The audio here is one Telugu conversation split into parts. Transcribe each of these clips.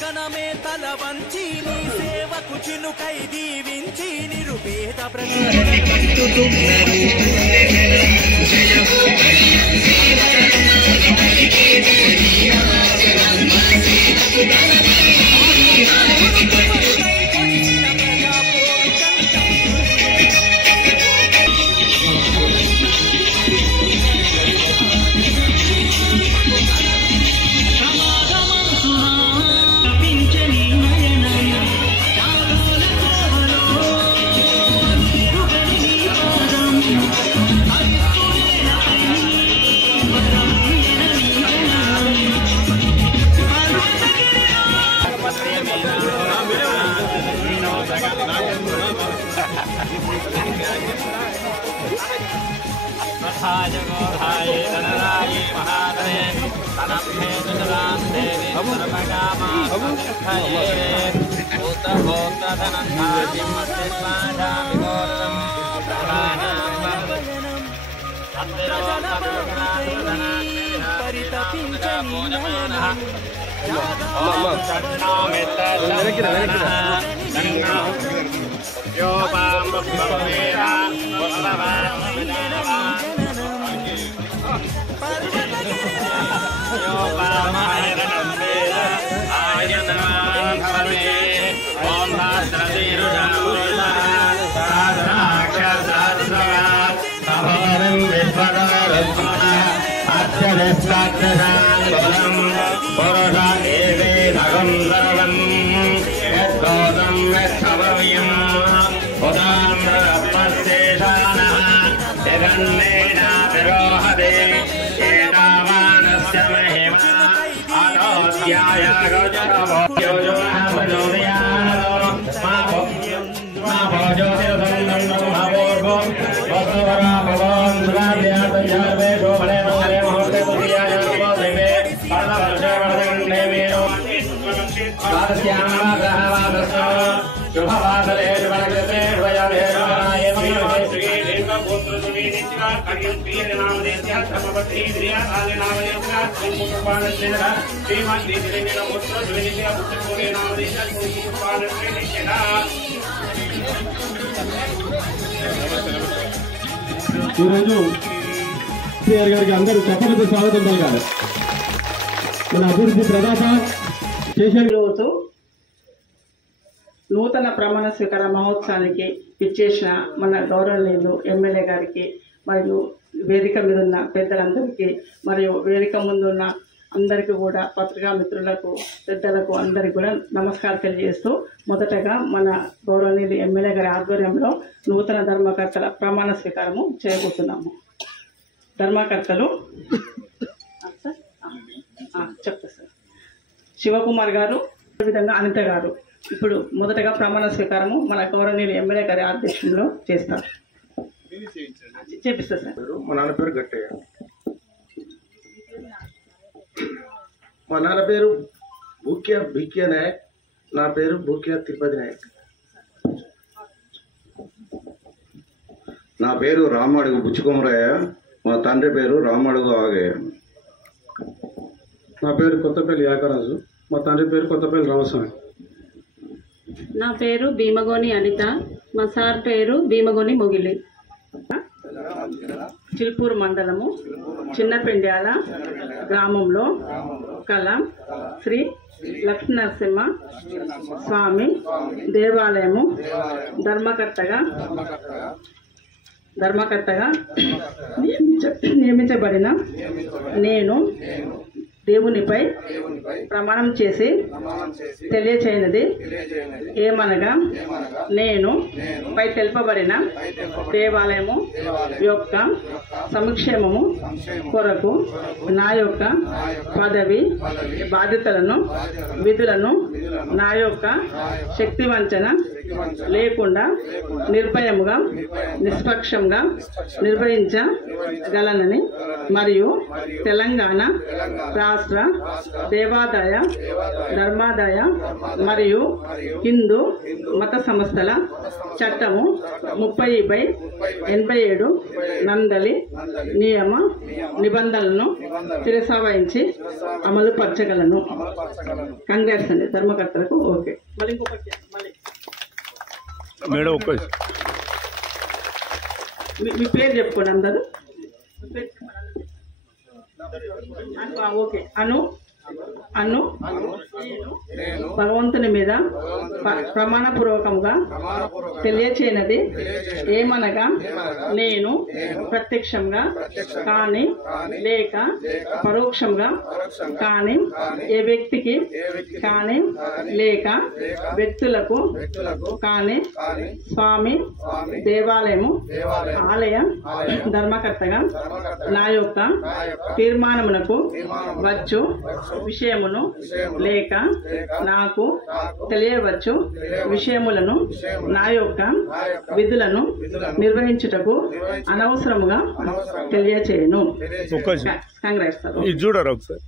జనగణమే తల వంచి నీ సేవకు చినుకై దీవించి నిరుపేద ఈరోజు శ్రీఆర్ గారికి అందరూ చప్పలతో స్వాగతం పలికారు. మన అభివృద్ధి ప్రదాత చేసే రోజు నూతన ప్రమాణ స్వీకార మహోత్సవానికి ఇచ్చేసిన మన గౌరవనీయులు ఎమ్మెల్యే గారికి మరియు వేదిక మీద ఉన్న పెద్దలందరికీ మరియు వేదిక ముందున్న అందరికీ కూడా పత్రికా మిత్రులకు పెద్దలకు అందరికీ కూడా నమస్కారం తెలియజేస్తూ మొదటగా మన గౌరవనీయులు ఎమ్మెల్యే గారి ఆధ్వర్యంలో నూతన ధర్మకర్తల ప్రమాణ స్వీకారము చేయబోతున్నాము. ధర్మకర్తలు చెప్తా సార్ శివకుమార్ గారు, అదేవిధంగా అనిత గారు ఇప్పుడు మొదటగా ప్రమాణ స్వీకారము మన గౌరవనీయులు ఎమ్మెల్యే గారి ఆధ్వర్యంలో చేస్తారు. చేపిస్తా సార్. మా నాన్న పేరు గట్టయ్య. మా నాన్న పేరు భూక్య నాయక్, నా పేరు భూక్య తిరుపతి నాయక్. నా పేరు రామడుగు బుచ్చుకొమరయ్య, మా తండ్రి పేరు రామడుగు ఆగయ్య. నా పేరు కొత్తపల్లి యాకరాజు, మా తండ్రి పేరు కొత్తపల్లి రామస్వామి. నా పేరు భీమగోని అనిత, మా సార్ పేరు భీమగోని మొగిలి. చిల్పూరు మండలము చిన్నపెండ్యాల గ్రామంలో కల శ్రీ లక్ష్మీనరసింహ స్వామి దేవాలయము ధర్మకర్తగా నియమించబడిన నేను దేవునిపై ప్రమాణం చేసి తెలియచేయనిది ఏమనగా, నేను పై తెలుపబడిన దేవాలయము యొక్క సంక్షేమము కొరకు నా యొక్క పదవి బాధ్యతలను విధులను నా యొక్క శక్తి వంచన లేకుండా నిర్భయముగా నిష్పక్షంగా నిర్వహించగలనని మరియు తెలంగాణ రాష్ట్ర దేవాదాయ ధర్మాదాయ మరియు హిందూ మత సంస్థల చట్టము 30/87 నందలి నియమ నిబంధనలను శిరసావహించి అమలు పరచగలను. కంగ్రాట్స్ అండి ధర్మకర్తలకు. ఓకే మళ్ళీ ఇంకొకటి మేడం ఒక్క మీ పేరు చెప్పుకోండి అందరూ. ఓకే. అను భగవంతుని మీద ప్రమాణపూర్వకంగా తెలియచేయనది ఏమనగా నేను ప్రత్యక్షంగా కానీ లేక పరోక్షంగా కానీ ఏ వ్యక్తికి కానీ లేక వ్యక్తులకు కానీ స్వామి దేవాలయము ఆలయ ధర్మకర్తగా నా యొక్క తీర్మానమునకు వచ్చు విషయమును లేక నాకు తెలియవచ్చు విషయములను నా యొక్క విధులను నిర్వహించుటకు అనవసరముగా తెలియచేయను. Congrats sir. ఇది చూడరా ఒకసారి.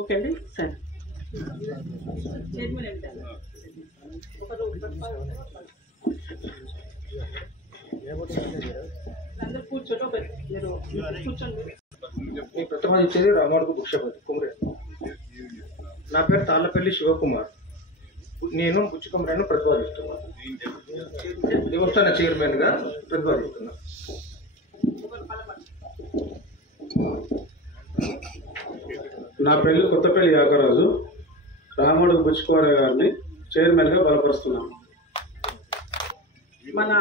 ఓకే అండి సార్. ప్రతిపాదించేది రామాడుగు బుక్షపతి కుమరే. నా పేరు తాళ్ళపల్లి శివకుమార్. నేను బుచ్చి కుమరేను ప్రతిపాదిస్తున్నాను. దేవస్థాన చైర్మన్ గా ప్రతిపాదిస్తున్నాను. నా పేరు కొత్తపల్లి యాకరాజు. రామాడుగు బుచ్చి కుమరే గారిని చైర్మన్ గా బలపరుస్తున్నాను. మన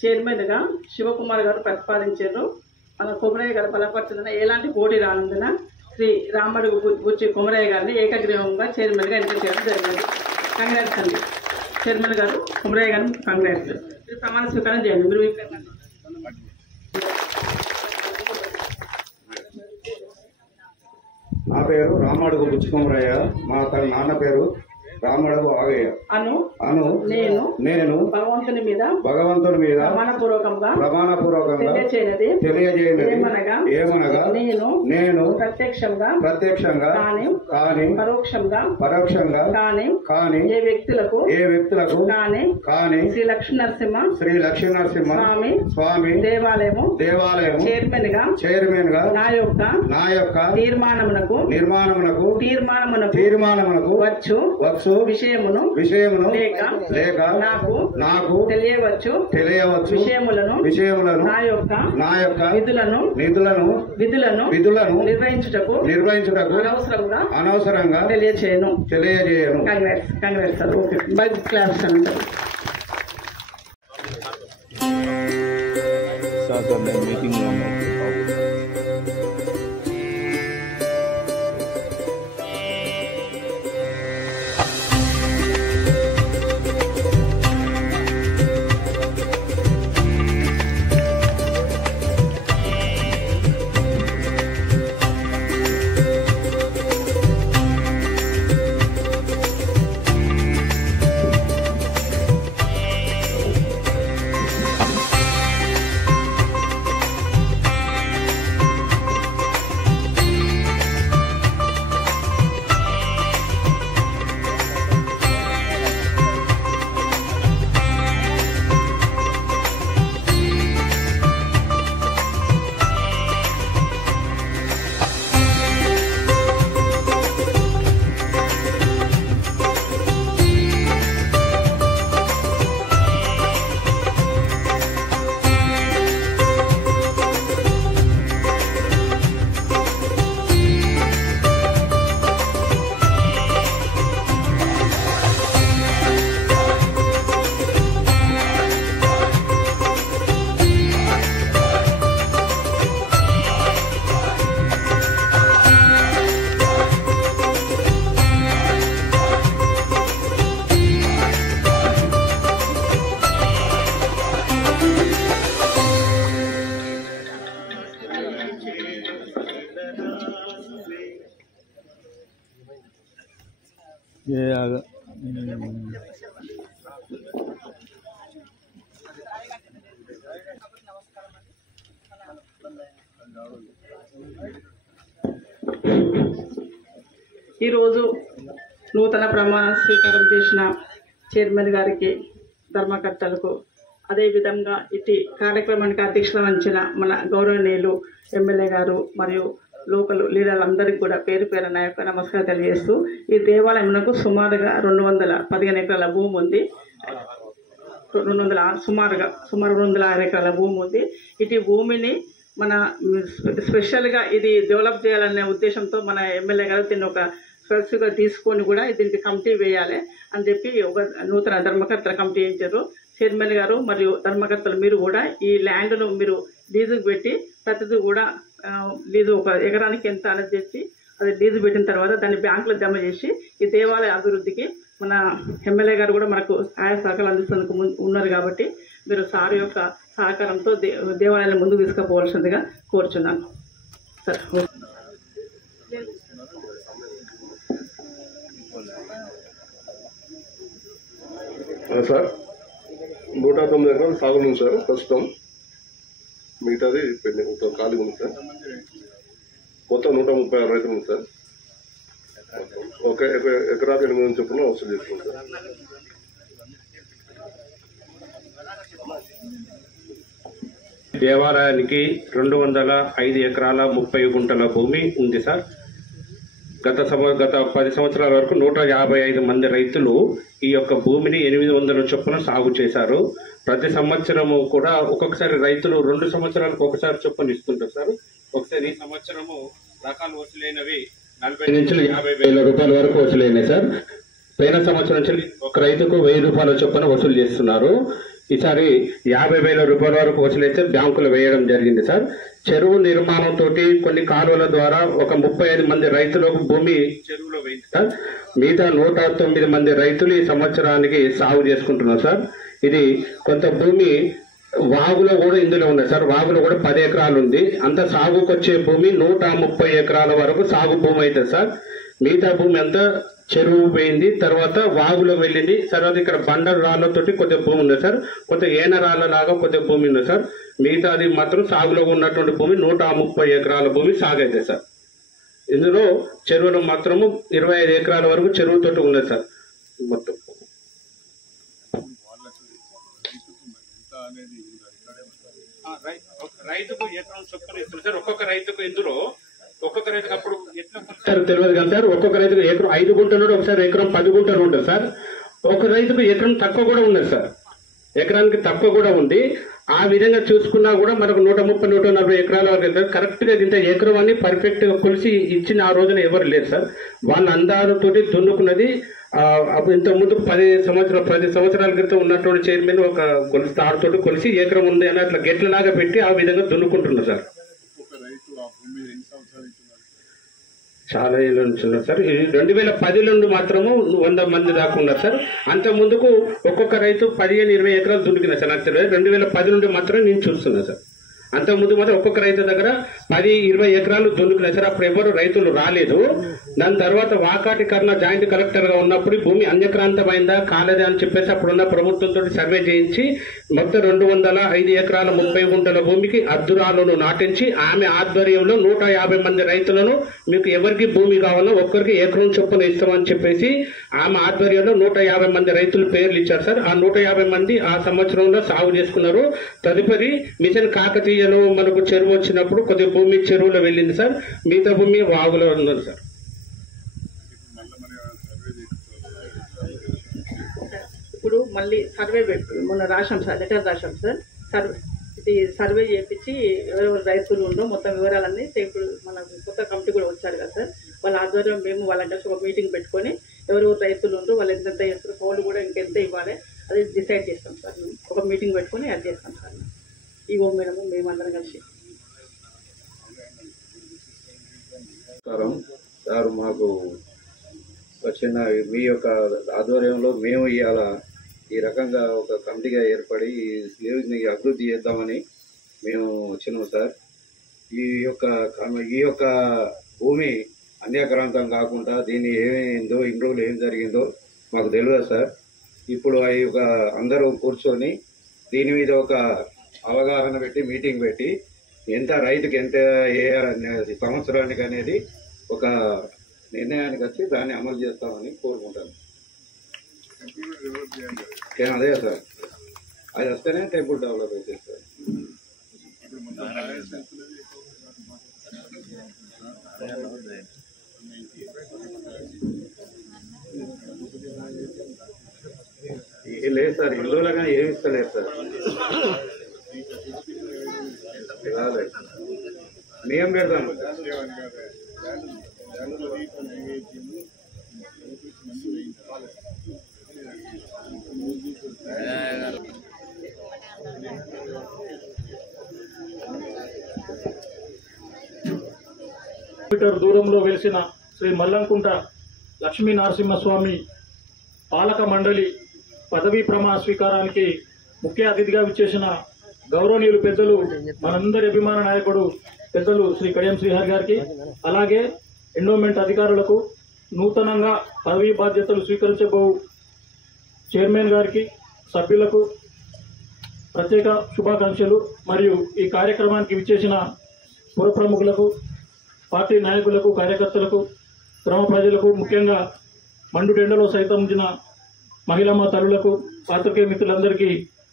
చైర్మన్ గా శివకుమార్ గారు ప్రతిపాదించారు. మన కుమరయ్య గారు బలపరచడం ఎలాంటి పోటీ రానందున శ్రీ రామడుగు బుచ్చి కుమరయ్య గారిని ఏకగ్రీవంగా చైర్మన్ గా ఎన్నిక చేయడం జరిగింది. కంగ్రాట్స్ అండి చైర్మన్ గారు కుమరయ్య గారు. కంగ్రాట్స్. మీరు ప్రమాణ స్వీకారం చేయండి. మీరు నా పేరు రామాడుగు బుచ్చి కుమరయ్య. మా నాన్న పేరు రామడుగు ఆగయ్య. అను నేను భగవంతుని మీద ప్రమాణపూర్వకంగా తెలియజేయనది ఏమనగా నేను ప్రత్యక్షంగా కానీ పరోక్షంగా కానీ ఏ వ్యక్తులకు కానీ శ్రీ లక్ష్మీ నరసింహ స్వామి దేవాలయము చైర్మన్ గా నా యొక్క తీర్మానమునకు వచ్చు విషయమును లేక నాకు తెలియవచ్చు విషయములను నా యొక్క విధులను నిర్వహించుటకు అనవసరంగా తెలియజేయను. Congrats sir. Okay bye class అంటారు. మీటింగ్ ఈరోజు నూతన ప్రమాణ స్వీకారం చేసిన చైర్మన్ గారికి, ధర్మకర్తలకు, అదేవిధంగా ఇటు కార్యక్రమానికి అధ్యక్షత వహించిన మన గౌరవనీయులు ఎమ్మెల్యే గారు మరియు లోకల్ లీడర్లందరికీ కూడా పేరు పేరు నా యొక్క నమస్కారం తెలియజేస్తూ, ఈ దేవాలయంలో సుమారుగా 215 ఎకరాల భూమి ఉంది. సుమారు 206 ఎకరాల భూమి ఉంది. ఇటు భూమిని మన స్పెషల్గా ఇది డెవలప్ చేయాలనే ఉద్దేశంతో మన ఎమ్మెల్యే గారు దీన్ని ఒక స్పెషల్గా తీసుకొని కూడా దీనికి కమిటీ వేయాలి అని చెప్పి ఒక నూతన ధర్మకర్తల కమిటీ వేయించారు. చైర్మన్ గారు మరియు ధర్మకర్తలు మీరు కూడా ఈ ల్యాండ్ను మీరు లీజుకు పెట్టి ప్రతిదీ కూడా లీజు ఒక ఎకరానికి ఎంత అనేది చెప్పి అది లీజు పెట్టిన తర్వాత దాన్ని బ్యాంకులో జమ చేసి ఈ దేవాలయ అభివృద్ధికి మన ఎమ్మెల్యే గారు కూడా మనకు సహాయ సహకారాలు అందించేందుకు ఉన్నారు కాబట్టి మీరు సార్ యొక్క సహకారంతో దేవాలయాన్ని ముందుకు తీసుకుపోవాల్సిందిగా కోరుచున్నాను. సార్ సార్ 109 ఎకరాలు సాగు ఉంది సార్ ప్రస్తుతం. మిగతాది పెండింగ్ ఖాళీ ఉంది సార్. మొత్తం 136 రైతులు ఉంది సార్. ఒక ఎకరాకు 8 చొప్పున వసూలు చేస్తుంది సార్. దేవాలయానికి 205 ఎకరాల 30 గుంటల భూమి ఉంది సార్. గత 10 సంవత్సరాల వరకు 155 మంది రైతులు ఈ యొక్క భూమిని 800 చొప్పున సాగు చేశారు. ప్రతి సంవత్సరము కూడా ఒక్కొక్కసారి రైతులు 2 సంవత్సరాలకు ఒకసారి చొప్పున ఇస్తుంటారు సార్. ఒకసారి ఈ సంవత్సరము రకాలు వసూలైనవి 40 నుంచి 50 వేల రూపాయల వరకు వసూలైనాయి సార్. పోయిన సంవత్సరం నుంచి ఒక రైతుకు 1000 రూపాయల చొప్పున వసూలు చేస్తున్నారు. ఈసారి 50 వేల రూపాయల వరకు వసూలైతే బ్యాంకులు వేయడం జరిగింది సార్. చెరువు నిర్మాణంతో కొన్ని కాలువల ద్వారా ఒక 35 మంది రైతులకు భూమి చెరువులో వేయింది సార్. మిగతా 109 మంది రైతులు ఈ సంవత్సరానికి సాగు చేసుకుంటున్నారు సార్. ఇది కొంత భూమి వాగులో కూడా ఇందులో ఉన్నాయి సార్. వాగులో కూడా 10 ఎకరాలు ఉంది. అంత సాగుకు వచ్చే భూమి 130 ఎకరాల వరకు సాగు భూమి అవుతుంది సార్. మిగతా భూమి అంతా చెరువు పోయింది, తర్వాత వాగులో వెళ్ళింది. తర్వాత ఇక్కడ బండల రాళ్లతోటి కొద్దిగా భూమి ఉంది సార్. కొంత ఏన రాళ్ల లాగా కొద్దిగా భూమి ఉంది సార్. మిగతాది మాత్రం సాగులో ఉన్నటువంటి భూమి 130 ఎకరాల భూమి సాగైతే సార్. ఇందులో చెరువులో మాత్రము 25 ఎకరాల వరకు చెరువుతోటి ఉన్నది సార్. మొత్తం రైతుకు ఎకరం చొప్పున ఇస్తుంది సార్. ఒక్కొక్క రైతుకు ఇందులో ఒక్కొక్క రైతుకు అప్పుడు ఎట్లా తెలియదు కదా సార్. ఒక్కొక్క రైతుకు ఎకరం 5 గుంటలు, ఒకసారి ఎకరం 10 గుంటలు ఉంటుంది సార్. ఒక రైతుకు ఎకరం తక్కువ కూడా ఉన్నది సార్. ఎకరానికి తక్కువ కూడా ఉంది. ఆ విధంగా చూసుకున్నా కూడా మనకు 130-140 ఎకరాల వరకు వెళ్తారు. కరెక్ట్ గా ఇంత ఎకరం అని పర్ఫెక్ట్ గా కొలిసి ఇచ్చిన ఆ రోజున ఎవరు లేరు సార్. వాళ్ళ అందాలతోటి దున్నుకున్నది. ఇంత ముందు 10 సంవత్సరాల క్రితం ఉన్నటువంటి చైర్మన్ ఒక తాడుతోటి కొలిసి ఎకరం ఉంది అని అట్లా గెట్లలాగా పెట్టి ఆ విధంగా దున్నుకుంటున్నారు సార్. చాలా ఏళ్ళ నుంచి ఉన్నారు సార్. 2010 నుండి మాత్రము 100 మంది దాకా ఉన్నారు సార్. అంత ముందుకు ఒక్కొక్క రైతు 15-20 ఎకరాలు దున్నుకున్నారు సార్. నాకు తెలియదు. 2010 నుండి మాత్రం నేను చూస్తున్నాను సార్. అంత ముందు మాత్రం ఒక్కొక్క రైతు దగ్గర 10-20 ఎకరాలు దున్నుకున్నారు సార్. అప్పుడు ఎవరు రైతులు రాలేదు. దాని తర్వాత వాకాటికరణ జాయింట్ కలెక్టర్ గా ఉన్నప్పుడు భూమి అన్యక్రాంతమైందా కాలేదా అని చెప్పేసి అప్పుడున్న ప్రభుత్వంతో సర్వే చేయించి మొత్తం 205 ఎకరాల 30 గుంటల భూమికి అద్దురాలను నాటించి ఆమె ఆధ్వర్యంలో 150 మంది రైతులను మీకు ఎవరికి భూమి కావాలో ఒక్కరికి ఎకరం చొప్పున ఇస్తామని చెప్పేసి ఆమె ఆధ్వర్యంలో 150 మంది రైతులు పేర్లు ఇచ్చారు సార్. ఆ 150 మంది ఆ సంవత్సరంలో సాగు చేసుకున్నారు. తదుపరి మిషన్ కాకతీయలో మనకు చెరువు వచ్చినప్పుడు కొద్దిగా భూమి చెరువులో వెళ్ళింది సార్. మిగతా భూమి వాగులో ఉన్నది సార్. ఇప్పుడు మళ్ళీ సర్వే మొన్న రాశాం సార్, లెటర్ రాశాం సార్. సర్వే చేయించి ఎవరెవరు రైతులు ఉండో మొత్తం వివరాలన్నీ ఇప్పుడు మన కొత్త కమిటీ కూడా వచ్చారు కదా సార్. వాళ్ళ ఆధ్వర్యం మేము వాళ్ళని కలిసి ఒక మీటింగ్ పెట్టుకొని ఎవరెవరు రైతులు ఉండో వాళ్ళు ఎంతెంత చేస్తారు, పౌలు కూడా ఇంకెంత ఇవ్వాలి అది డిసైడ్ చేస్తాం సార్. ఒక మీటింగ్ పెట్టుకొని అది చేస్తాం సార్. ఈవో మేడము మేమందరం కలిసి. సార్ మాకు వచ్చిన మీ యొక్క ఆధ్వర్యంలో మేము ఇవాళ ఈ రకంగా ఒక కమిటీగా ఏర్పడి ఈ స్లేవ్ని అభివృద్ధి చేద్దామని మేము వచ్చినాం సార్. ఈ యొక్క భూమి అన్యాక్రాంతం కాకుండా దీన్ని ఏమైందో ఇన్ని రోజులు ఏం జరిగిందో మాకు తెలియదు సార్. ఇప్పుడు అవి ఒక అందరూ కూర్చొని దీని మీద ఒక అవగాహన పెట్టి మీటింగ్ పెట్టి ఎంత రైతుకి ఎంత వేయాలనేది సంవత్సరానికి అనేది ఒక నిర్ణయానికి వచ్చి దాన్ని అమలు చేస్తామని కోరుకుంటాను. అదే సార్, అది వస్తేనే టెంపుల్ డెవలప్ అవుతుంది సార్. లేదు సార్, ఇల్లులో కానీ ఏమి ఇస్తలేదు సార్. మేము పెడతాము. మీటర్ దూరంలో వెలిసిన శ్రీ మల్లంకుంట లక్ష్మీ నరసింహస్వామి పాలక మండలి పదవీ ప్రమాణ స్వీకారానికి ముఖ్య అతిథిగా విచ్చేసిన గౌరవనీయులు పెద్దలు మనందరి అభిమాన నాయకుడు పెద్దలు శ్రీ కడియం శ్రీహరి గారికి, అలాగే ఎండోమెంట్ అధికారులకు, నూతనంగా పదవీ బాధ్యతలు స్వీకరించబో చైర్మన్ గారికి, సభ్యులకు ప్రత్యేక శుభాకాంక్షలు. మరియు ఈ కార్యక్రమానికి విచ్చేసిన పుర ప్రముఖులకు, పార్టీ నాయకులకు, కార్యకర్తలకు, గ్రామ ప్రజలకు, ముఖ్యంగా మండుటెండలో సైతం ఉంచిన మహిళా తల్లులకు, పాత్రికేయ మిత్రులందరికీ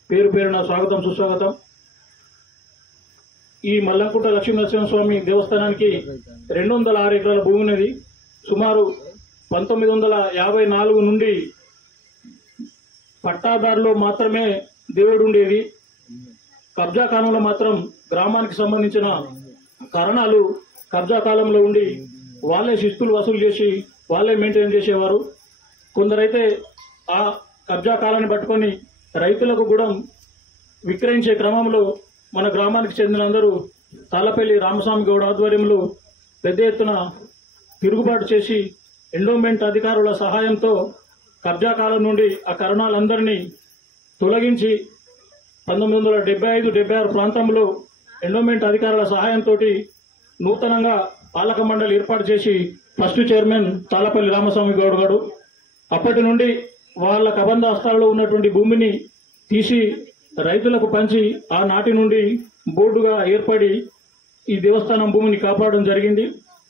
పేరు పేరున స్వాగతం, సుస్వాగతం. ఈ మల్లంకుంట లక్ష్మీనరసింహస్వామి దేవస్థానానికి 206 ఎకరాల భూమి ఉన్నది. సుమారు 1954 నుండి పట్టాదారులో మాత్రమే దేవుడు ఉండేది. కబ్జా కాలంలో మాత్రం గ్రామానికి సంబంధించిన కరణాలు కబ్జా కాలంలో ఉండి వాళ్ళే శిస్తులు వసూలు చేసి వాళ్ళే మెయింటైన్ చేసేవారు. కొందరైతే ఆ కబ్జా కాలాన్ని పట్టుకొని రైతులకు కూడా విక్రయించే క్రమంలో మన గ్రామానికి చెందిన అందరూ తాళ్లపల్లి రామస్వామి గౌడ్ ఆధ్వర్యంలో పెద్ద ఎత్తున తిరుగుబాటు చేసి ఎండోమెంట్ అధికారుల సహాయంతో కబ్జా కాలం నుండి ఆ కరణాలందరినీ తొలగించి 1975-76 ప్రాంతంలో ఎండోమెంట్ అధికారుల సహాయంతో నూతనంగా పాలక మండలి ఏర్పాటు చేసి ఫస్ట్ చైర్మన్ తాళ్లపల్లి రామస్వామి గౌడ్ గారు అప్పటి నుండి వాళ్ళ కబంధ హస్తాలలో ఉన్నటువంటి భూమిని తీసి రైతులకు పంచి ఆనాటి నుండి బోర్డుగా ఏర్పడి ఈ దేవస్థానం భూమిని కాపాడడం జరిగింది.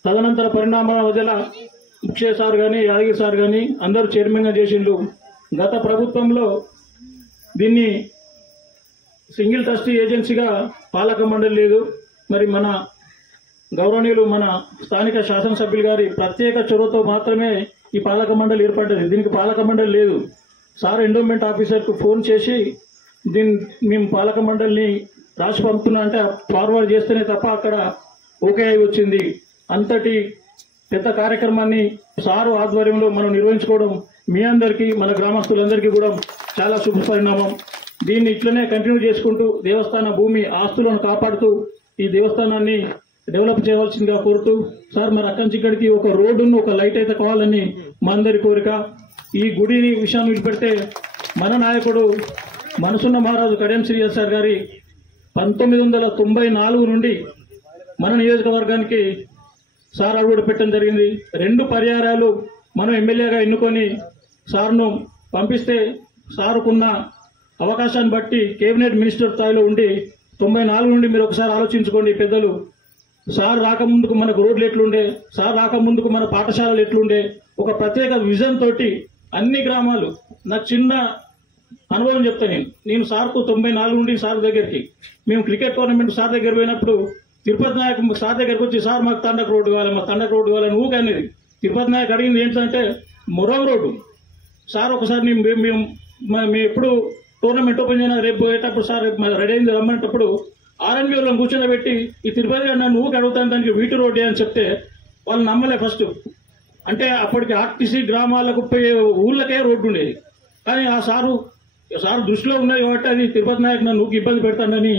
తదనంతర పరిణామాల మధ్యలో ముఖ్య సార్ కానీ, యాదగిరి సార్ కానీ అందరూ చైర్మన్గా చేసిండ్రు. గత ప్రభుత్వంలో దీన్ని సింగిల్ ట్రస్టీ ఏజెన్సీగా పాలక మండలి లేదు. మరి మన గౌరవనీయులు మన స్థానిక శాసనసభ్యులు గారి ప్రత్యేక చొరవతో మాత్రమే ఈ పాలక మండలి ఏర్పడ్డది. దీనికి పాలక మండలి లేదు. సార్ ఎండోమెంట్ ఆఫీసర్కు ఫోన్ చేసి మేము పాలక మండలిని రాసి పంపుతున్నా అంటే ఫార్వర్డ్ చేస్తేనే తప్ప అక్కడ ఓకే అయి వచ్చింది. అంతటి పెద్ద కార్యక్రమాన్ని సారు ఆధ్వర్యంలో మనం నిర్వహించుకోవడం మీ అందరికీ, మన గ్రామస్తులందరికీ కూడా చాలా శుభ పరిణామం. దీన్ని ఇట్లనే కంటిన్యూ చేసుకుంటూ దేవస్థాన భూమి ఆస్తులను కాపాడుతూ ఈ దేవస్థానాన్ని డెవలప్ చేయవలసిందిగా కోరుతూ, సార్ మరి అక్కడి నుంచి ఇక్కడికి ఒక రోడ్డును, ఒక లైట్ అయితే కావాలని మా అందరి కోరిక. ఈ గుడిని విషయాన్ని విడిపెడితే మన నాయకుడు మనసున్న మహారాజు కడియం శ్రీహరి సార్ గారి 1994 నుండి మన నియోజకవర్గానికి సార్ అడుగుడు పెట్టడం జరిగింది. 2 పర్యాయాలు మనం ఎమ్మెల్యేగా ఎన్నుకొని సార్ను పంపిస్తే సారుకున్న అవకాశాన్ని బట్టి కేబినెట్ మినిస్టర్ స్థాయిలో ఉండి 94 నుండి మీరు ఒకసారి ఆలోచించుకోండి పెద్దలు. సార్ రాకముందుకు మనకు రోడ్లు ఎట్లుండే, సార్ రాకముందుకు మన పాఠశాలలు ఎట్లుండే, ఒక ప్రత్యేక విజన్ తోటి అన్ని గ్రామాలు, నాకు చిన్న అనుభవం చెప్తాను. నేను సార్కు 94 నుండి సార్ దగ్గరికి మేము క్రికెట్ టోర్నమెంట్ సార్ దగ్గర పోయినప్పుడు తిరుపతి నాయక్ సార్ దగ్గరకు వచ్చి, సార్ మాకు తండకు రోడ్డు కావాలి, మాకు తండకు రోడ్డు కావాలని ఊకే అనేది. తిరుపతి నాయక్ అడిగింది ఏంటంటే మొరం రోడ్డు. సార్ ఒకసారి మేము ఎప్పుడు టోర్నమెంట్ ఓపెన్ చేయనా రేపు పోయేటప్పుడు సార్ రెడీ అయింది రమ్మనేటప్పుడు ఆర్ఎన్బీలో కూర్చొని ఈ తిరుపతి నన్ను ఊరికి అడుగుతాను దానికి వీటి రోడ్డు అని చెప్తే వాళ్ళు నమ్మలే ఫస్ట్. అంటే అప్పటికి ఆర్టీసీ గ్రామాలకు పోయే ఊళ్ళకే రోడ్డు ఉండేది. కానీ ఆ సారు దృష్టిలో ఉన్నది కాబట్టి అది తిరుపతి నాయక్ నన్ను ఇబ్బంది పెడతానని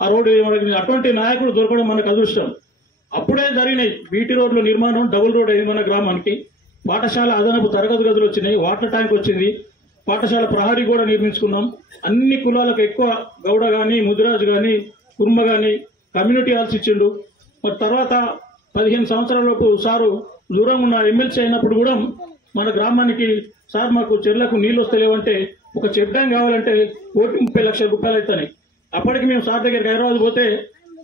ఆ రోడ్డు అటువంటి నాయకుడు దొరకడం మనకు అదృష్టం. అప్పుడే జరిగినాయి బీటీ రోడ్ల నిర్మాణం, డబుల్ రోడ్ అయింది మన గ్రామానికి. పాఠశాల అదనపు తరగతి గదులు వచ్చినాయి, వాటర్ ట్యాంక్ వచ్చింది, పాఠశాల ప్రహరీ కూడా నిర్మించుకున్నాం. అన్ని కులాలకు ఎక్కువ గౌడ కానీ, ముదిరాజు కానీ, కుర్మ కానీ కమ్యూనిటీ హాల్స్ ఇచ్చిండు. మరి తర్వాత 15 సంవత్సరాలలోపు సారు దూరంగా ఉన్న ఎమ్మెల్సీ అయినప్పుడు కూడా మన గ్రామానికి సార్ మాకు చెర్లకు నీళ్ళు వస్తలేవంటే ఒక చెక్ డ్యాం కావాలంటే 30 లక్షల రూపాయలు అవుతాయి. అప్పటికి మేము సార్ దగ్గరికి హైదరాబాద్ పోతే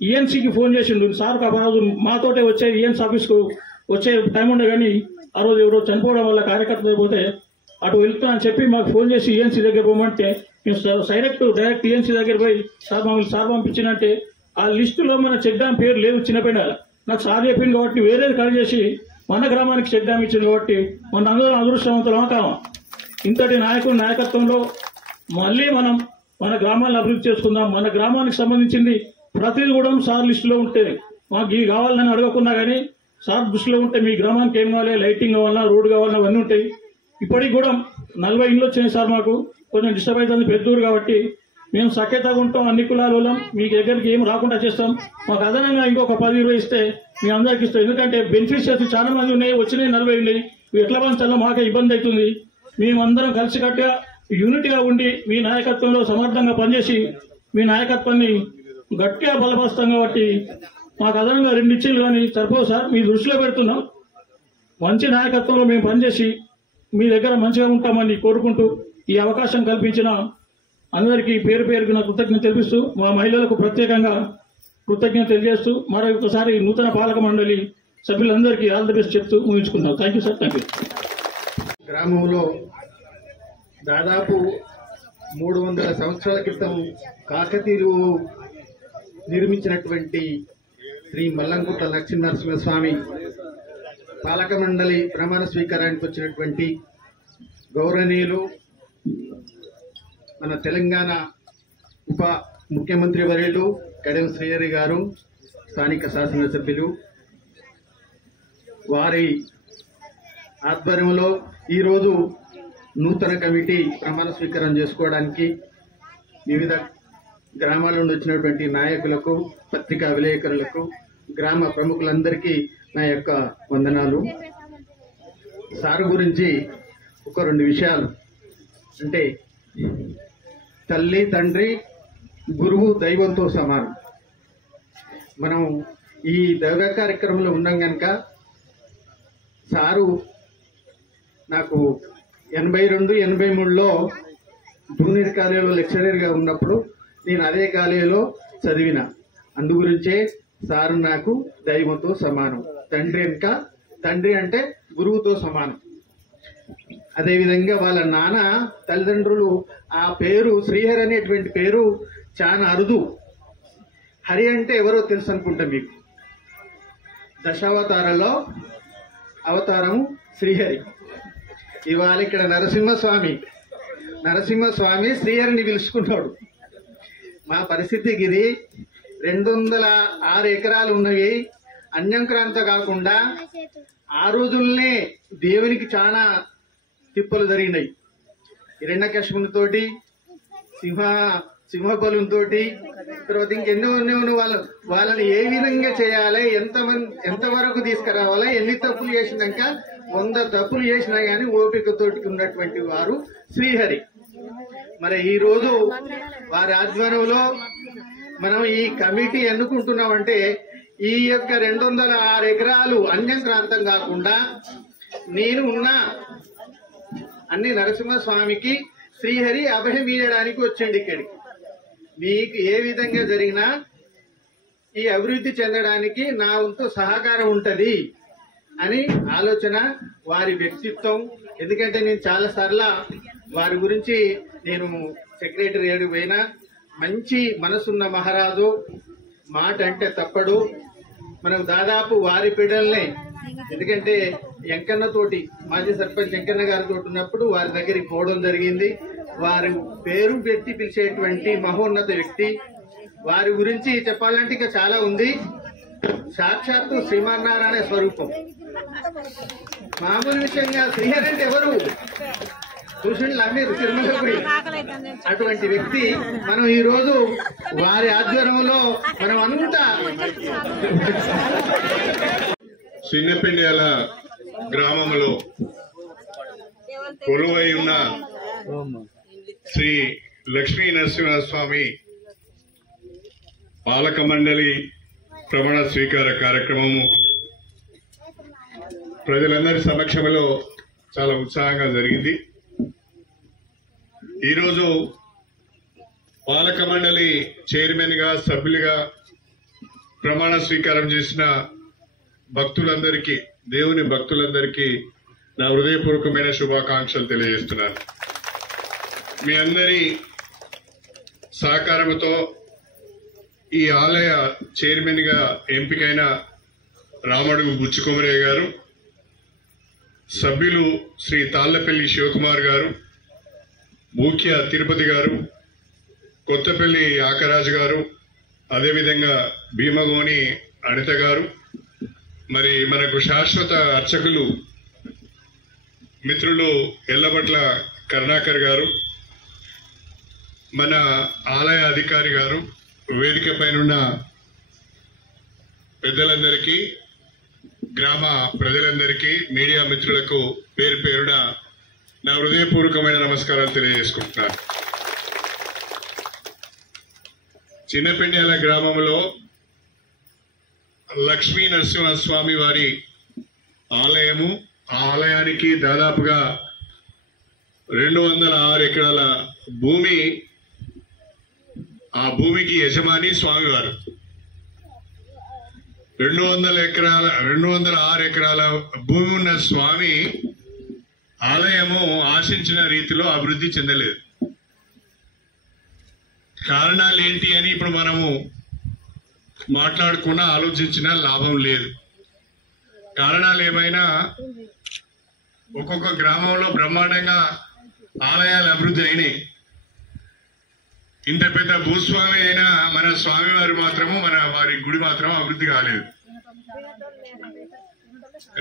ఈఎన్సీకి ఫోన్ చేసిండు. సార్ ఆ రోజు మాతోటే వచ్చే ఈఎన్సీ ఆఫీస్కు వచ్చే టైం ఉండే, కానీ ఆ రోజు ఎవరో చనిపోవడం వల్ల కార్యకర్తలు పోతే అటు వెళ్తున్నా అని చెప్పి మాకు ఫోన్ చేసి ఈఎన్సీ దగ్గర పోమంటే మేము డైరెక్ట్ ఈఎన్సీ దగ్గర పోయి సార్ పంపించినంటే ఆ లిస్టులో మన చెక్ డ్యాం పేరు లేవు. చిన్నపెండాల నాకు సార్ చెప్పింది కాబట్టి వేరేది కట్ చేసి మన గ్రామానికి చెక్ డ్యాం ఇచ్చింది కాబట్టి మన అందరం అదృష్టవంతులం కావా. ఇంతటి నాయకుడి నాయకత్వంలో మళ్ళీ మనం మన గ్రామాలను అభివృద్ధి చేసుకుందాం. మన గ్రామానికి సంబంధించింది ప్రతిదీ కూడా సార్ లిస్టులో ఉంటుంది. మాకు ఇవి కావాలని అడగకున్నా కానీ సార్ దృష్టిలో ఉంటే మీ గ్రామానికి ఏం కావాలి, లైటింగ్ కావాలన్నా, రోడ్డు కావాలన్నా అవన్నీ ఉంటాయి. ఇప్పటికి కూడా 40 ఇండ్లు వచ్చినాయి సార్. మాకు కొంచెం డిస్టర్బ్ అవుతుంది, పెద్ద ఊరు కాబట్టి మేము సఖ్యతగా ఉంటాం. అన్ని కులాల వాళ్ళం, మీ దగ్గరికి ఏం రాకుండా చేస్తాం. మాకు అదనంగా ఇంకొక 10-20 ఇస్తే మీ అందరికి ఇస్తాం. ఎందుకంటే బెనిఫిషియర్స్ చాలా మంది ఉన్నాయి, వచ్చినాయి 40 ఉన్నాయి. ఎట్లా పంచాలో మాకే ఇబ్బంది అవుతుంది. మేమందరం కలిసికట్టుగా యూనిట్గా ఉండి మీ నాయకత్వంలో సమర్థంగా పనిచేసి మీ నాయకత్వాన్ని గట్టిగా బలపరుస్తాం. కాబట్టి మాకు అదనంగా 2 ఇచ్చేలు కానీ సరిపోదు సార్. మీ దృష్టిలో పెడుతున్నాం. మంచి నాయకత్వంలో మేము పనిచేసి మీ దగ్గర మంచిగా ఉంటామని కోరుకుంటూ ఈ అవకాశం కల్పించిన అందరికీ పేరు పేరుకు నా కృతజ్ఞత తెలిపిస్తూ, మా మహిళలకు ప్రత్యేకంగా కృతజ్ఞత తెలియజేస్తూ మరొకసారి నూతన పాలక మండలి సభ్యులందరికీ ఆల్ ది బెస్ట్ చెప్తూ ముగించుకున్నాం. Thank you sir. Thank you. గ్రామంలో దాదాపు 300 సంవత్సరాల క్రితం కాకతీయులు నిర్మించినటువంటి శ్రీ మల్లంగుట్ల లక్ష్మీనరసింహస్వామి పాలక మండలి ప్రమాణ స్వీకారానికి వచ్చినటువంటి గౌరవనీయులు మన తెలంగాణ ఉప ముఖ్యమంత్రి వర్యులు కడెం శ్రీహరి గారు, స్థానిక శాసనసభ్యులు, వారి ఆధ్వర్యంలో ఈరోజు నూతన కమిటీ ప్రమాణ స్వీకారం చేసుకోవడానికి వివిధ గ్రామాల నుండి వచ్చినటువంటి నాయకులకు, పత్రికా విలేకరులకు, గ్రామ ప్రముఖులందరికీ నా యొక్క వందనాలు. సారు గురించి ఒక 2 విషయాలు అంటే, తల్లి, తండ్రి, గురువు దైవంతో సమానం. మనం ఈ దైవ కార్యక్రమంలో ఉన్నాం కనుక సారు నాకు 82-83లో జూనియర్ కాలేజీలో లెక్చరర్గా ఉన్నప్పుడు నేను అదే కాలేజీలో చదివిన. అందుగురించే సారు నాకు దైవంతో సమానం. తండ్రి అంటే గురువుతో సమానం. అదేవిధంగా వాళ్ళ నాన్న తల్లిదండ్రులు ఆ పేరు శ్రీహరి అనేటువంటి పేరు చాలా అరుదు. హరి అంటే ఎవరో తెలుసు అనుకుంటా మీకు. దశావతారాల్లో అవతారం శ్రీహరి. ఇవాళ ఇక్కడ నరసింహస్వామి శ్రీహరిని పిలుచుకున్నాడు. మా పరిస్థితికి ఇది 206 ఎకరాలు ఉన్నవి. అన్యంక్రాంత కాకుండా ఆ రోజుల్నే దేవునికి చాలా తిప్పలు జరిగినాయి. హిరణ్యకశిపునితోటి, సింహబలుతో, తర్వాత ఇంకెన్నో వాళ్ళని ఏ విధంగా చేయాలి, ఎంతవరకు తీసుకురావాలి, ఎన్ని తప్పులు చేసినాక 100 తప్పులు చేసినా గానీ ఓపికతోటి ఉన్నటువంటి వారు శ్రీహరి. మరి ఈ రోజు వారి ఆధ్వర్యంలో మనం ఈ కమిటీ ఎన్నుకుంటున్నామంటే ఈ యొక్క 206 ఎకరాలు అన్యంక్రాంతం కాకుండా నేను ఉన్నా అన్ని నరసింహస్వామికి శ్రీహరి అభయం ఇయ్యడానికి వచ్చండి. ఇక్కడికి మీకు ఏ విధంగా జరిగినా ఈ అభివృద్ధి చెందడానికి నా వంతు సహకారం ఉంటది అని ఆలోచన, వారి వ్యక్తిత్వం. ఎందుకంటే నేను చాలా సార్లు వారి గురించి నేను సెక్రటరీ పోయినా, మంచి మనసున్న మహారాజు, మాట అంటే తప్పడు. మనకు దాదాపు వారి బిడ్డల్ని, ఎందుకంటే వెంకన్నతోటి మాజీ సర్పంచ్ వెంకన్న గారితో ఉన్నప్పుడు వారి దగ్గరికి పోవడం జరిగింది. వారి పేరు పెట్టి పిలిచేటువంటి మహోన్నత వ్యక్తి. వారి గురించి చెప్పాలంటే ఇంకా చాలా ఉంది. సాక్షాత్తు శ్రీమన్నారాయణ స్వరూపం. మామూలు విషయంగా శ్రీహరి అంటే ఎవరు చూసిండ్లా మీరు తిరుమల పోయి? అటువంటి వ్యక్తి మనం ఈ రోజు వారి ఆధ్వర్యంలో మనం అంతా చిన్నపెండ్యాల గ్రామంలో కొలువై ఉన్న శ్రీ లక్ష్మీ నరసింహస్వామి పాలక మండలి ప్రమాణ స్వీకార కార్యక్రమము ప్రజలందరి సమక్షంలో చాలా ఉత్సాహంగా జరిగింది. ఈరోజు పాలక మండలి చైర్మన్ గా సభ్యులుగా ప్రమాణ స్వీకారం చేసిన భక్తులందరికీ, దేవుని భక్తులందరికీ నా హృదయపూర్వకమైన శుభాకాంక్షలు తెలియజేస్తున్నాను. మీ అందరి సహకారంతో ఈ ఆలయ చైర్మన్ గా ఎంపికైన రామడుగు బుచ్చుకుమరయ్య గారు, సభ్యులు శ్రీ తాళ్లపల్లి శివకుమార్ గారు, ముఖ్య తిరుపతి గారు, కొత్తపల్లి ఆకరాజు గారు, అదేవిధంగా భీమగోని అనిత గారు, మరి మనకు శాశ్వత అర్చకులు మిత్రులు ఎల్లబట్ల కరుణాకర్ గారు, మన ఆలయ అధికారి గారు, వేదిక పైనున్న పెద్దలందరికీ, గ్రామ ప్రజలందరికీ, మీడియా మిత్రులకు పేరు పేరున నా హృదయపూర్వకమైన నమస్కారాలు తెలియజేసుకుంటున్నాను. చిన్నపెండ్యాల గ్రామంలో లక్ష్మీ నరసింహస్వామి వారి ఆలయము, ఆ ఆలయానికి దాదాపుగా 206 ఎకరాల భూమి, ఆ భూమికి యజమాని స్వామివారు. 206 ఎకరాల భూమి ఉన్న స్వామి ఆలయము ఆశించిన రీతిలో అభివృద్ధి చెందలేదు. కారణాలు ఏంటి అని ఇప్పుడు మనము మాట్లాడుకున్నా ఆలోచించినా లాభం లేదు. కారణాలు ఏమైనా ఒక్కొక్క గ్రామంలో బ్రహ్మాండంగా ఆలయాలు అభివృద్ధి అయినాయి. ఇంత పెద్ద భూస్వామి అయినా మన స్వామివారు మాత్రము, మన వారి గుడి మాత్రం అభివృద్ధి కాలేదు.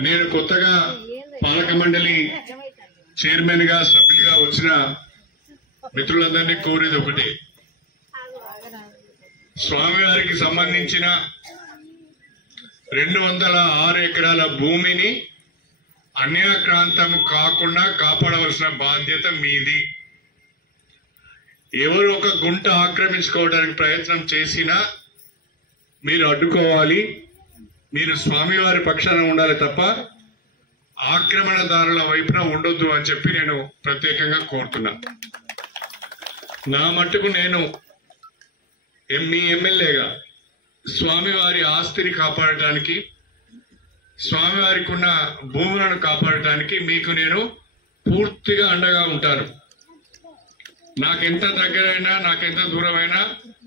నేను కొత్తగా పాలక మండలి చైర్మన్ గా సభ్యులుగా వచ్చిన మిత్రులందరినీ కోరేది ఒకటే, స్వామివారికి సంబంధించిన 206 ఎకరాల భూమిని అన్యాక్రాంతము కాకుండా కాపాడవలసిన బాధ్యత మీది. ఎవరు ఒక గుంట ఆక్రమించుకోవడానికి ప్రయత్నం చేసినా మీరు అడ్డుకోవాలి. మీరు స్వామివారి పక్షాన ఉండాలి తప్ప ఆక్రమణదారుల వైపున ఉండొద్దు అని చెప్పి నేను ప్రత్యేకంగా కోరుతున్నా. నా మట్టుకు నేను మీ ఎమ్మెల్యేగా స్వామివారి ఆస్తిని కాపాడటానికి, స్వామివారికి ఉన్న భూములను కాపాడటానికి మీకు నేను పూర్తిగా అండగా ఉంటాను. నాకెంత దగ్గరైనా, నాకెంత దూరమైనా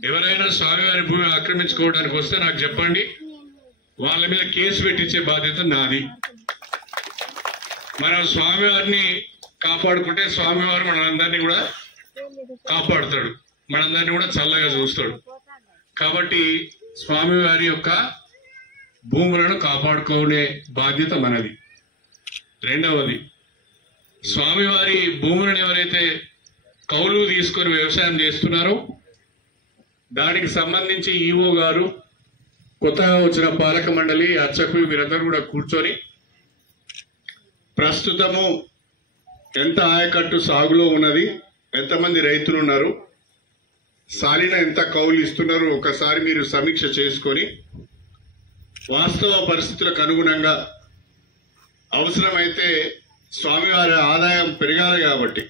ఎవరైనా స్వామివారి భూమి ఆక్రమించుకోవడానికి వస్తే నాకు చెప్పండి, వాళ్ళ మీద కేసు పెట్టించే బాధ్యత నాది. మనం స్వామివారిని కాపాడుకుంటే స్వామివారు మనందరినీ కూడా కాపాడుతాడు, మనందరినీ కూడా చల్లగా చూస్తాడు. కాబట్టి స్వామివారి యొక్క భూములను కాపాడుకునే బాధ్యత మనది. రెండవది, స్వామివారి భూములను ఎవరైతే కౌలు తీసుకొని వ్యవసాయం చేస్తున్నారో దానికి సంబంధించి ఈవో గారు, కొత్తగా వచ్చిన పాలక మండలి అర్చకులు మీరందరూ కూడా కూర్చొని ప్రస్తుతము ఎంత ఆయకట్టు సాగులో ఉన్నది, ఎంతమంది రైతులు ఉన్నారు, సాలిన ఎంత కౌలు ఇస్తున్నారు, ఒకసారి మీరు సమీక్ష చేసుకొని వాస్తవ పరిస్థితులకు అనుగుణంగా అవసరమైతే స్వామివారి ఆదాయం పెరగాలి కాబట్టి,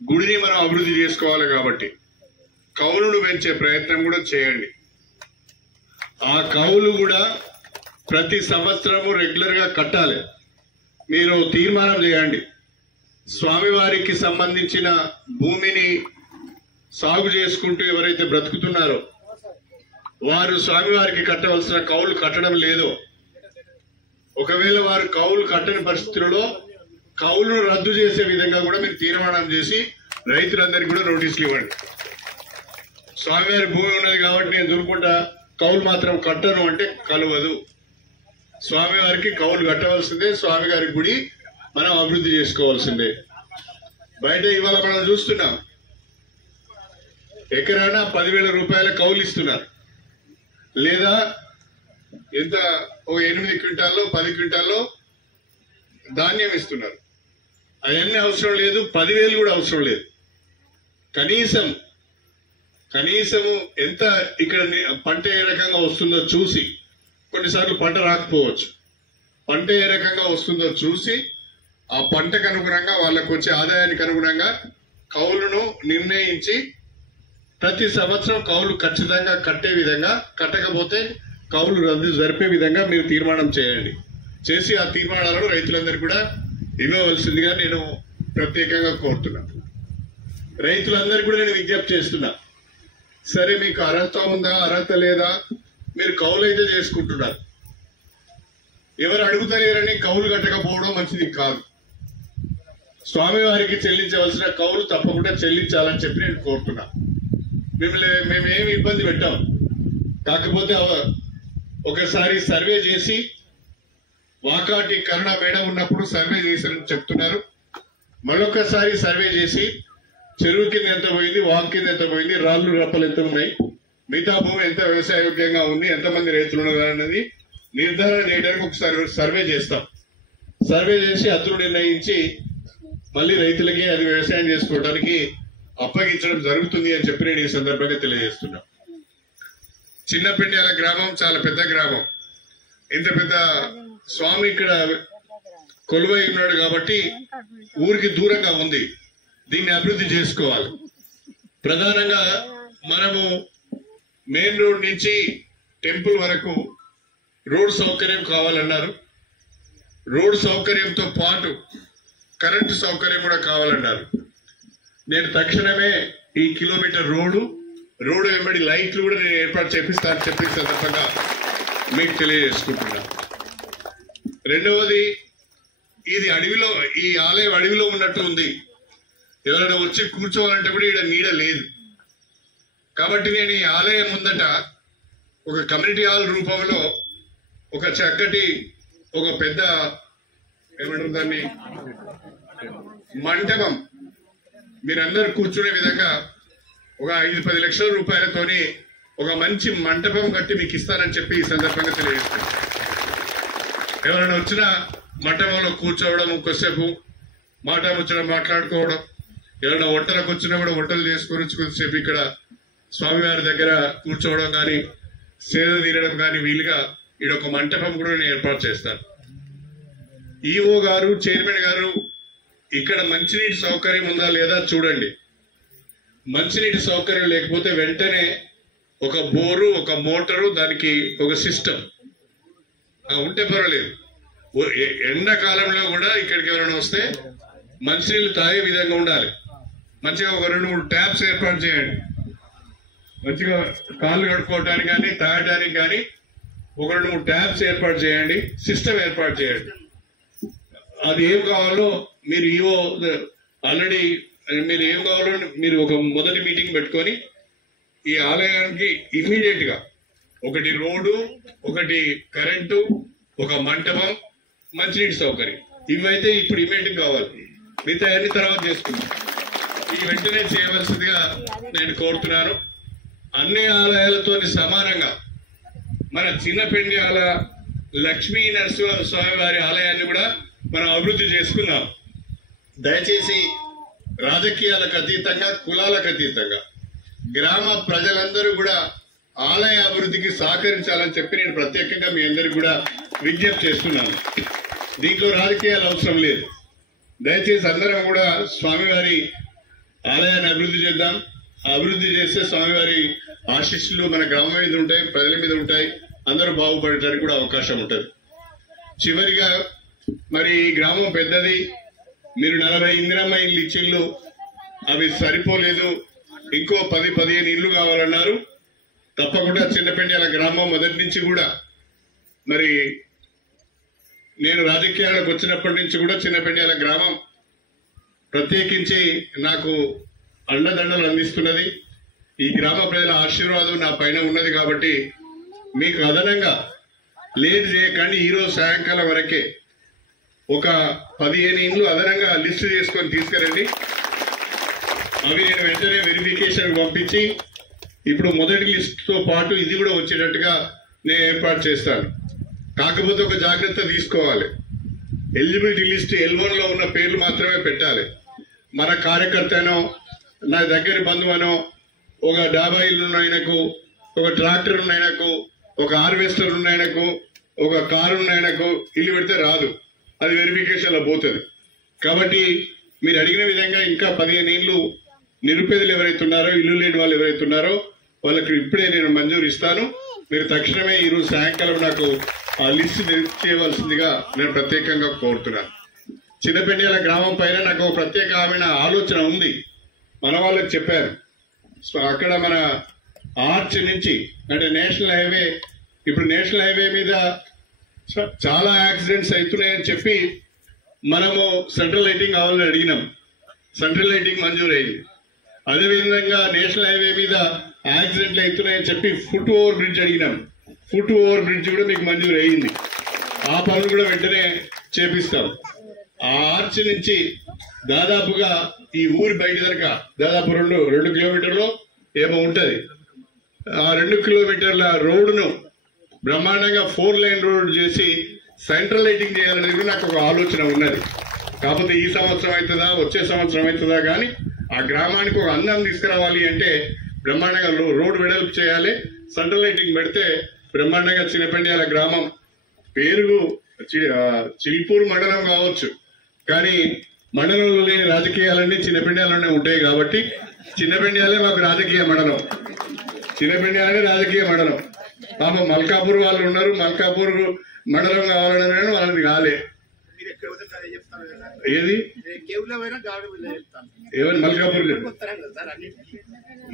గుడిని మనం అభివృద్ధి చేసుకోవాలి కాబట్టి కౌలును పెంచే ప్రయత్నం కూడా చేయండి. ఆ కౌలు కూడా ప్రతి సంవత్సరము రెగ్యులర్ గా కట్టాలి. మీరు తీర్మానం చేయండి, స్వామివారికి సంబంధించిన భూమిని సాగు చేసుకుంటూ ఎవరైతే బ్రతుకుతున్నారో వారు స్వామివారికి కట్టవలసిన కౌలు కట్టడం లేదో, ఒకవేళ వారు కౌలు కట్టని పరిస్థితుల్లో కౌలును రద్దు చేసే విధంగా కూడా మీరు తీర్మానం చేసి రైతులందరికీ కూడా నోటీసులు ఇవ్వండి. స్వామివారి భూమి ఉన్నది కాబట్టి నేను దురుకుంటా కౌలు మాత్రం కట్టను అంటే కలవదు. స్వామివారికి కౌలు కట్టవలసిందే, స్వామివారి గుడి మనం అభివృద్ధి చేసుకోవాల్సిందే. బయట ఇవాళ మనం చూస్తున్నాం, ఎకరాన 10,000 రూపాయల కౌలు ఇస్తున్నారు, లేదా ఎంత ఒక 8 క్వింటాల్లో 10 క్వింటాల్లో ధాన్యం ఇస్తున్నారు. అవన్నీ అవసరం లేదు, 10,000 కూడా అవసరం లేదు. కనీసము ఎంత ఇక్కడ పంట ఏ రకంగా వస్తుందో చూసి, కొన్నిసార్లు పంట రాకపోవచ్చు, పంట ఏ రకంగా వస్తుందో చూసి ఆ పంటకు అనుగుణంగా వాళ్ళకు వచ్చే ఆదాయానికి అనుగుణంగా కౌలును నిర్ణయించి ప్రతి సంవత్సరం కౌలు ఖచ్చితంగా కట్టే విధంగా, కట్టకపోతే కౌలు రద్దు జరిపే విధంగా మీరు తీర్మానం చేయండి. చేసి ఆ తీర్మానాలను రైతులందరూ కూడా ఇవ్వవలసిందిగా నేను ప్రత్యేకంగా కోరుతున్నాను. రైతులందరికీ కూడా నేను విజ్ఞప్తి చేస్తున్నా, సరే మీకు అర్హత ఉందా అర్హత లేదా, మీరు కౌలు అయితే చేసుకుంటున్నారు, ఎవరు అడుగుతలేరని కౌలు కట్టకపోవడం మంచిది కాదు. స్వామివారికి చెల్లించవలసిన కౌలు తప్పకుండా చెల్లించాలని చెప్పి నేను కోరుతున్నా. మేమేమి ఇబ్బంది పెట్టాం, కాకపోతే ఒకసారి సర్వే చేసి వాకాటి కరుణ మేడం ఉన్నప్పుడు సర్వే చేశారని చెప్తున్నారు. మరొకసారి సర్వే చేసి చెరువు కింద ఎంత పోయింది, వాక్ కింద ఎంత పోయింది, రాళ్ళు రప్పలు ఎంత ఉన్నాయి, మిగతా భూమి ఎంత వ్యవసాయోగ్యంగా ఉంది, ఎంతమంది రైతులు ఉన్నారు అన్నది నిర్ధారణ చేయడానికి ఒకసారి సర్వే చేస్తాం. సర్వే చేసి హద్దులు నిర్ణయించి మళ్ళీ రైతులకి అది వ్యవసాయం చేసుకోవడానికి అప్పగించడం జరుగుతుంది అని చెప్పి నేను ఈ సందర్భంగా తెలియజేస్తున్నా. చిన్నపెండ్యాల గ్రామం చాలా పెద్ద గ్రామం. ఇంత పెద్ద స్వామి ఇక్కడ కొలువై ఉన్నాడు కాబట్టి ఊరికి దూరంగా ఉంది. దీన్ని అభివృద్ధి చేసుకోవాలి. ప్రధానంగా మనము మెయిన్ రోడ్ నుంచి టెంపుల్ వరకు రోడ్ సౌకర్యం కావాలన్నారు. రోడ్ సౌకర్యంతో పాటు కరెంటు సౌకర్యం కూడా కావాలన్నారు. నేను తక్షణమే ఈ కిలోమీటర్ రోడ్డు వెంబడి లైట్లు కూడా నేను ఏర్పాటు చేపిస్తానని చెప్పి సందర్భంగా మీకు తెలియజేసుకుంటున్నా. రెండవది, ఇది అడవిలో, ఈ ఆలయం అడవిలో ఉన్నట్టు ఉంది. ఎవరైనా వచ్చి కూర్చోవాలంటే కూడా ఇక్కడ నీడ లేదు. కాబట్టి నేను ఈ ఆలయం ముందట ఒక కమ్యూనిటీ హాల్ రూపంలో ఒక చక్కటి, ఒక పెద్ద ఏమంటారు దాన్ని, మంటపం మీరందరూ కూర్చునే విధంగా ఒక 5-10 లక్షల రూపాయలతోని ఒక మంచి మంటపం కట్టి మీకు ఇస్తానని చెప్పి ఈ సందర్భంగా తెలియజేస్తాను. ఎవరైనా వచ్చినా మంటపంలో కూర్చోవడం, కొద్దిసేపు మాట్లాడుకోవడం, ఎవరైనా వంటలకు వచ్చినా కూడా వంటలు చేసుకొని కొద్దిసేపు ఇక్కడ స్వామివారి దగ్గర కూర్చోవడం కానీ సేద తీరడం కానీ వీలుగా ఒక మంటపం కూడా నేను ఏర్పాటు చేస్తాను. ఈఓ గారు, చైర్మన్ గారు ఇక్కడ మంచినీటి సౌకర్యం ఉందా లేదా చూడండి. మంచినీటి సౌకర్యం లేకపోతే వెంటనే ఒక బోరు, ఒక మోటారు, దానికి ఒక సిస్టమ్ ఉంటే పర్వాలేదు. ఎండాకాలంలో కూడా ఇక్కడికి ఎవరైనా వస్తే మంచినీళ్ళు తాగే విధంగా ఉండాలి. మంచిగా ఒక 2-3 ట్యాప్స్ ఏర్పాటు చేయండి. మంచిగా కాళ్ళు కడుక్కోవడానికి కానీ తాగడానికి కానీ ఒక 2-3 ట్యాప్స్ ఏర్పాటు చేయండి. సిస్టమ్ ఏర్పాటు చేయండి. అది ఏం కావాలో మీరు ఈవో ఆల్రెడీ మీరు ఏం కావాలో మీరు ఒక మొదటి మీటింగ్ పెట్టుకొని ఈ ఆలయానికి ఇమ్మీడియట్ గా ఒకటి రోడ్డు, ఒకటి కరెంటు, ఒక మంటపం, మంచినీటి సౌకర్యం, ఇవైతే ఇప్పుడు ఇమ్మీడియట్ కావాలి. మిగతా అన్ని తర్వాత చేసుకుందాం. ఈ వెంటనే చేయవలసిందిగా నేను కోరుతున్నాను. అన్ని ఆలయాలతో సమానంగా మన చిన్నపెండ్యాల లక్ష్మీ నరసింహ స్వామి వారి ఆలయాన్ని కూడా మనం అభివృద్ధి చేసుకున్నాం. దయచేసి రాజకీయాలకు అతీతంగా, కులాలకు అతీతంగా గ్రామ ప్రజలందరూ కూడా ఆలయ అభివృద్ధికి సహకరించాలని చెప్పి నేను ప్రత్యేకంగా మీ అందరికి కూడా విజ్ఞప్తి చేస్తున్నాను. దీంట్లో రాజకీయాలు అవసరం లేదు. దయచేసి అందరం కూడా స్వామివారి ఆలయాన్ని అభివృద్ధి చేద్దాం. అభివృద్ధి చేస్తే స్వామివారి ఆశీస్సులు మన గ్రామం మీద ఉంటాయి, ప్రజల మీద ఉంటాయి. అందరూ బాగుపడటానికి కూడా అవకాశం ఉంటుంది. చివరిగా మరి ఈ గ్రామం పెద్దది. మీరు 40 ఇందిరమ్మ ఇల్లు ఇచ్చిళ్ళు, అవి సరిపోలేదు. ఇంకో 10-15 ఇళ్లు కావాలన్నారు. తప్పకుండా చిన్నపెండ్యాల గ్రామం మొదటి నుంచి కూడా, మరి నేను రాజకీయాలకు వచ్చినప్పటి నుంచి కూడా చిన్నపెండ్యాల గ్రామం ప్రత్యేకించి నాకు అండదండలు అందిస్తున్నది. ఈ గ్రామ ప్రజల ఆశీర్వాదం నా పైన ఉన్నది కాబట్టి మీకు అదనంగా లేట్ చేయకండి. ఈరోజు సాయంకాలం వరకే ఒక 15 ఇండ్లు అదనంగా లిస్టు చేసుకొని తీసుకురండి. అవి నేను వెంటనే వెరిఫికేషన్ పంపించి ఇప్పుడు మొదటి లిస్టుతో పాటు ఇది కూడా వచ్చేటట్టుగా నేను ఏర్పాటు చేస్తాను. కాకపోతే ఒక జాగ్రత్త తీసుకోవాలి. ఎలిజిబిలిటీ లిస్ట్ L1లో ఉన్న పేర్లు మాత్రమే పెట్టాలి. మన కార్యకర్తనో, నా దగ్గర బంధువనో, ఒక 50 ఇల్లు ఉన్న ఆయనకు, ఒక ట్రాక్టర్ ఉన్న ఆయనకు, ఒక హార్వెస్టర్ ఉన్న ఆయనకు, ఒక కారు ఆయనకు ఇల్లు పెడితే రాదు, అది వెరిఫికేషన్ లో పోతుంది. కాబట్టి మీరు అడిగిన విధంగా ఇంకా 15 ఏళ్ళు నిరుపేదలు ఎవరైతే ఉన్నారో, ఇల్లు లేని వాళ్ళు ఎవరైతే ఉన్నారో వాళ్ళకి ఇప్పుడే నేను మంజూరు ఇస్తాను. మీరు తక్షణమే ఈరోజు సాయంకాలం నాకు ఆ లిస్ట్ చేయవలసిందిగా నేను ప్రత్యేకంగా కోరుతున్నాను. చిన్నపెండియాల గ్రామం పైన నాకు ప్రత్యేకమైన ఆలోచన ఉంది. మన వాళ్ళకి చెప్పారు, అక్కడ మన ఆర్చ్ నుంచి అంటే నేషనల్ హైవే, ఇప్పుడు నేషనల్ హైవే మీద చాలా యాక్సిడెంట్స్ అవుతున్నాయని చెప్పి మనము సెంట్రల్ లైటింగ్ కావాలని అడిగినాం. సెంట్రల్ లైటింగ్ మంజూరు అయింది. అదేవిధంగా నేషనల్ హైవే మీద యాక్సిడెంట్లు అవుతున్నాయని చెప్పి ఫుట్ ఓవర్ బ్రిడ్జ్ అడిగినాం. ఫుట్ ఓవర్ బ్రిడ్జ్ కూడా మీకు మంజూరు అయింది. ఆ పనులు కూడా వెంటనే చేపిస్తాం. ఆ ఆర్చ్ నుంచి దాదాపుగా ఈ ఊరి బయట దాకా దాదాపు 2 కిలోమీటర్లు ఏమో ఉంటది. ఆ 2 కిలోమీటర్ల రోడ్డును బ్రహ్మాండంగా 4 లైన్ రోడ్ చేసి సెంట్రల్ లైటింగ్ చేయాలనేది నాకు ఒక ఆలోచన ఉన్నది. కాకపోతే ఈ సంవత్సరం అవుతుందా, వచ్చే సంవత్సరం అవుతుందా, కానీ ఆ గ్రామానికి ఒక అందం తీసుకురావాలి అంటే బ్రహ్మాండంగా రోడ్ వెడల్పు చేయాలి. సెంట్రల్ లైటింగ్ పెడితే బ్రహ్మాండంగా చిన్నపెండియాల గ్రామం పేరు చిల్పూర్ మండలం కావచ్చు, కానీ మండలంలో లేని రాజకీయాలన్నీ చిన్నపెండియాలనే ఉంటాయి. కాబట్టి చిన్నపెండియాలే మాకు రాజకీయ మండలం, చిన్నపెండియాలనే రాజకీయ మండలం. పాపం మల్కాపూర్ వాళ్ళు ఉన్నారు, మల్కాపూర్ మండలం కావాలని వాళ్ళని కాలే. ఏది ఏమని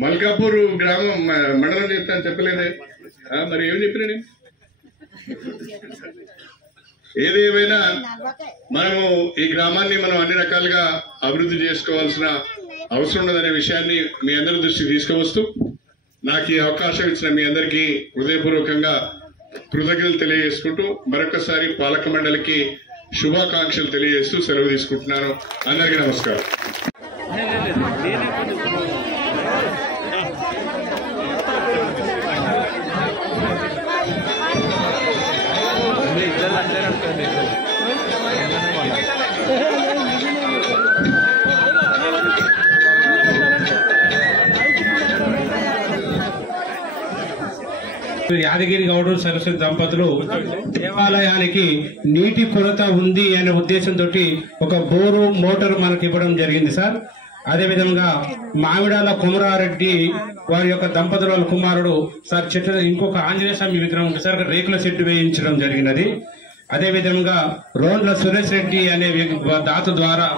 మల్కాపూర్ గ్రామం మండలం చెప్తాను చెప్పలేదే, మరి ఏం చెప్పినా నేను. ఏదేమైనా మనము ఈ గ్రామాన్ని మనం అన్ని రకాలుగా అభివృద్ధి చేసుకోవాల్సిన అవసరం ఉన్నదనే విషయాన్ని మీ అందరి దృష్టికి తీసుకువస్తూ నాకు ఈ అవకాశం ఇచ్చిన మీ అందరికీ హృదయపూర్వకంగా కృతజ్ఞతలు తెలియజేసుకుంటూ మరొకసారి పాలక మండలికి శుభాకాంక్షలు తెలియజేస్తూ సెలవు తీసుకుంటున్నాను. అందరికీ నమస్కారం. యాదగిరి గౌడ్ సరస్వతి దంపతులు దేవాలయానికి నీటి కొరత ఉంది అనే ఉద్దేశంతో ఒక బోరు మోటార్ మనకి ఇవ్వడం జరిగింది సార్. అదేవిధంగా మామిడాల కుమరారెడ్డి వారి యొక్క దంపతుల వాళ్ళ కుమారుడు సార్ చెట్ల ఇంకొక ఆంజనేయ స్వామి విగ్రహం ఉంది సార్, రేకుల షెడ్ వేయించడం జరిగినది. అదేవిధంగా రోడ్ల సురేష్ రెడ్డి అనే దాత ద్వారా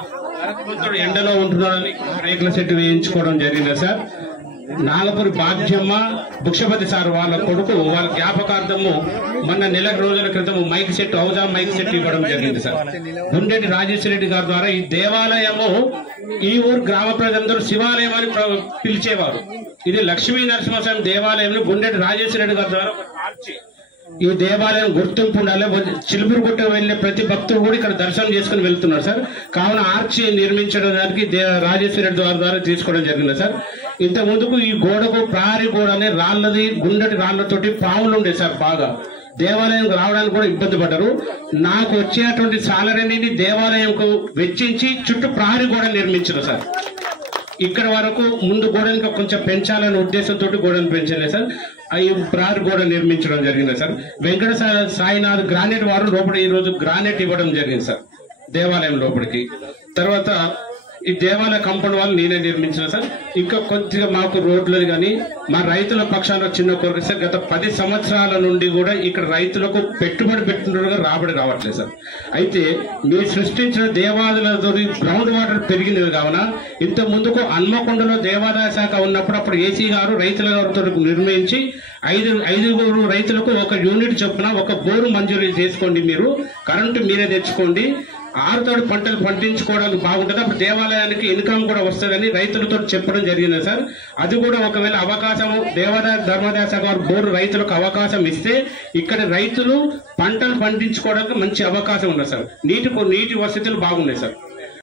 ఎండలో ఉంటున్నారని రేకుల షెడ్ వేయించుకోవడం జరిగింది సార్. నాగపూరి భాగ్యమ్మ భిక్షపతి సార్ వాళ్ళ కొడుకు వాళ్ళ జ్ఞాపకార్థము మొన్న నెల రోజుల క్రితం మైక్ సెట్ హౌజా మైక్ సెట్ ఇవ్వడం జరిగింది సార్. గుండెటి రాజేశ్వర రెడ్డి గారి ద్వారా ఈ దేవాలయము ఈ ఊరు గ్రామ ప్రజలందరూ శివాలయం అని పిలిచేవారు. ఇది లక్ష్మీ నరసింహస్వామి దేవాలయం గుండెటి రాజేశ్వర రెడ్డి గారి ద్వారా ఈ దేవాలయం గుర్తింపు ఉండాలి. చిలుపురుగుట్ట వెళ్లే ప్రతి భక్తుడు కూడా ఇక్కడ దర్శనం చేసుకుని వెళ్తున్నారు సార్. కావున ఆర్చి నిర్మించడానికి రాజేశ్వర రెడ్డి ద్వారా తీసుకోవడం జరిగింది సార్. ఇంత ముందుకు ఈ గోడకు ప్రహరీ గోడ అనే రాళ్లది గుండెటి రాళ్లతోటి పాములు ఉండే సార్. బాగా దేవాలయం రావడానికి కూడా ఇబ్బంది పడ్డారు. నాకు వచ్చేటువంటి సాలరీని దేవాలయంకు వెచ్చించి చుట్టూ ప్రహరీ గోడ నిర్మించారు సార్. ఇక్కడ వరకు ముందు గోడ ఇంకా కొంచెం పెంచాలనే ఉద్దేశంతో గోడను పెంచలేదు సార్. ఈ ప్రహరీ గోడ నిర్మించడం జరిగింది సార్. వెంకట సాయినాథ్ గ్రానైట్ వారు లోపల ఈ రోజు గ్రానైట్ ఇవ్వడం జరిగింది సార్ దేవాలయం లోపలికి. తర్వాత ఈ దేవాలయ కంపౌండ్ వాళ్ళు నేనే నిర్మించిన సార్. ఇంకా కొద్దిగా మాకు రోడ్లు కానీ మా రైతుల పక్షాన చిన్న కోరిక సార్. గత 10 సంవత్సరాల నుండి కూడా ఇక్కడ రైతులకు పెట్టుబడి పెట్టినట్టుగా రాబడి రావట్లేదు సార్. అయితే మీరు సృష్టించిన దేవాలయాలతో గ్రౌండ్ వాటర్ పెరిగినవి కావున ఇంత ముందుకు హన్మకొండలో దేవాదాయ శాఖ ఉన్నప్పుడు అప్పుడు ఏసీ గారు రైతుల గారితో నిర్ణయించి 5 రైతులకు ఒక యూనిట్ చొప్పున ఒక బోరు మంజూరు చేసుకోండి, మీరు కరెంటు మీరే తెచ్చుకోండి, 6 తోడు పంటలు పండించుకోవడానికి బాగుంటుంది, అప్పుడు దేవాలయానికి ఇన్కమ్ కూడా వస్తుందని రైతులతో చెప్పడం జరిగింది సార్. అది కూడా ఒకవేళ అవకాశం దేవాదాయ ధర్మాదాయ శాఖ బోర్డు రైతులకు అవకాశం ఇస్తే ఇక్కడ రైతులు పంటలు పండించుకోవడానికి మంచి అవకాశం ఉంది సార్. నీటి వసతులు బాగున్నాయి సార్.